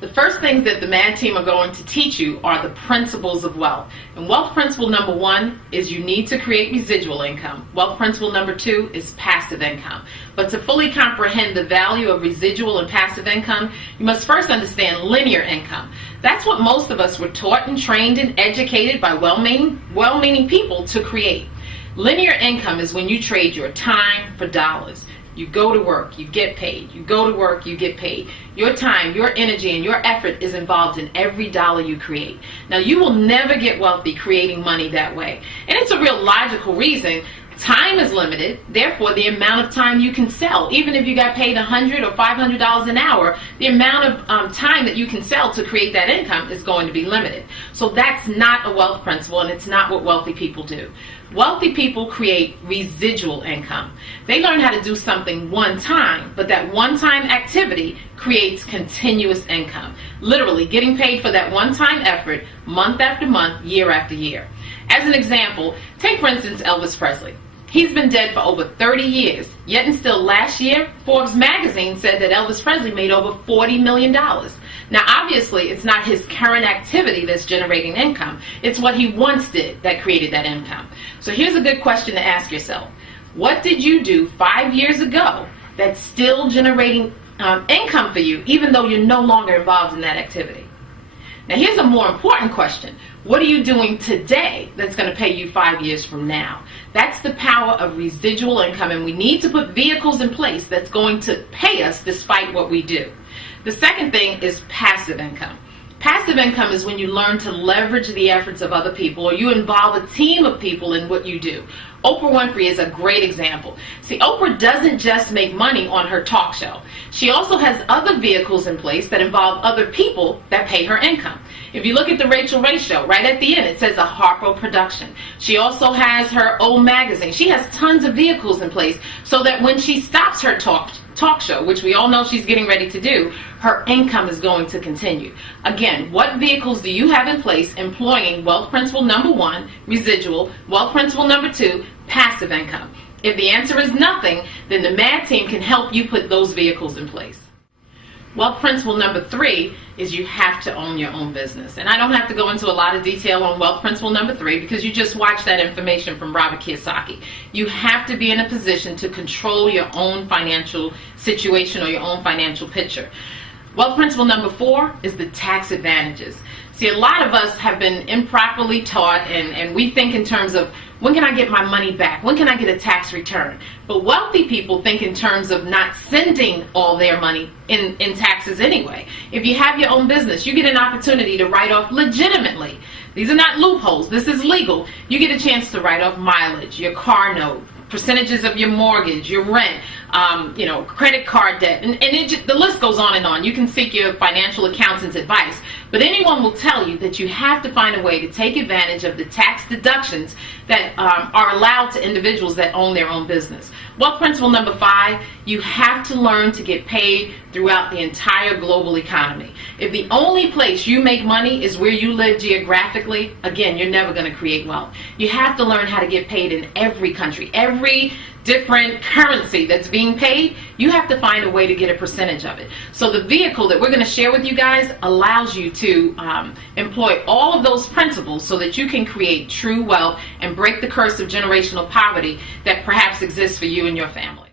The first things that the MAD team are going to teach you are the principles of wealth. And wealth principle number 1 is you need to create residual income. Wealth principle number 2 is passive income. But to fully comprehend the value of residual and passive income, you must first understand linear income. That's what most of us were taught and trained and educated by well-meaning people to create. Linear income is when you trade your time for dollars. You go to work, you get paid. You go to work, you get paid. Your time, your energy, and your effort is involved in every dollar you create. Now, you will never get wealthy creating money that way. And it's a real logical reason. Time is limited, therefore the amount of time you can sell, even if you got paid $100 or $500 an hour, the amount of time that you can sell to create that income is going to be limited. So that's not a wealth principle, and it's not what wealthy people do. Wealthy people create residual income. They learn how to do something one time, but that one-time activity creates continuous income. Literally getting paid for that one-time effort month after month, year after year. As an example, take for instance Elvis Presley. He's been dead for over 30 years, yet and still last year, Forbes magazine said that Elvis Presley made over $40 million. Now obviously it's not his current activity that's generating income, it's what he once did that created that income. So here's a good question to ask yourself. What did you do 5 years ago that's still generating income for you, even though you're no longer involved in that activity? Now here's a more important question. What are you doing today that's going to pay you 5 years from now? That's the power of residual income, and we need to put vehicles in place that's going to pay us despite what we do. The second thing is passive income. Passive income is when you learn to leverage the efforts of other people, or you involve a team of people in what you do. Oprah Winfrey is a great example. See, Oprah doesn't just make money on her talk show. She also has other vehicles in place that involve other people that pay her income. If you look at the Rachel Ray show, right at the end it says a Harpo production. She also has her own magazine. She has tons of vehicles in place so that when she stops her talk show, which we all know she's getting ready to do, her income is going to continue. Again, what vehicles do you have in place employing wealth principle number 1, residual, wealth principle number 2, passive income? If the answer is nothing, then the MAD team can help you put those vehicles in place. Wealth principle number 3 is you have to own your own business. And I don't have to go into a lot of detail on wealth principle number 3 because you just watched that information from Robert Kiyosaki. You have to be in a position to control your own financial situation or your own financial picture. Wealth principle number 4 is the tax advantages. See, a lot of us have been improperly taught and we think in terms of when can I get my money back? When can I get a tax return? But wealthy people think in terms of not sending all their money in taxes anyway. If you have your own business, you get an opportunity to write off legitimately. These are not loopholes. This is legal. You get a chance to write off mileage, your car note, percentages of your mortgage, your rent, credit card debt, and the list goes on and on. You can seek your financial accountant's advice, but anyone will tell you that you have to find a way to take advantage of the tax deductions that are allowed to individuals that own their own business. Wealth principle number 5, you have to learn to get paid throughout the entire global economy. If the only place you make money is where you live geographically, again, you're never going to create wealth. You have to learn how to get paid in every country, every different currency that's being paid. You have to find a way to get a percentage of it. So the vehicle that we're going to share with you guys allows you to employ all of those principles so that you can create true wealth and break the curse of generational poverty that perhaps exists for you and your family.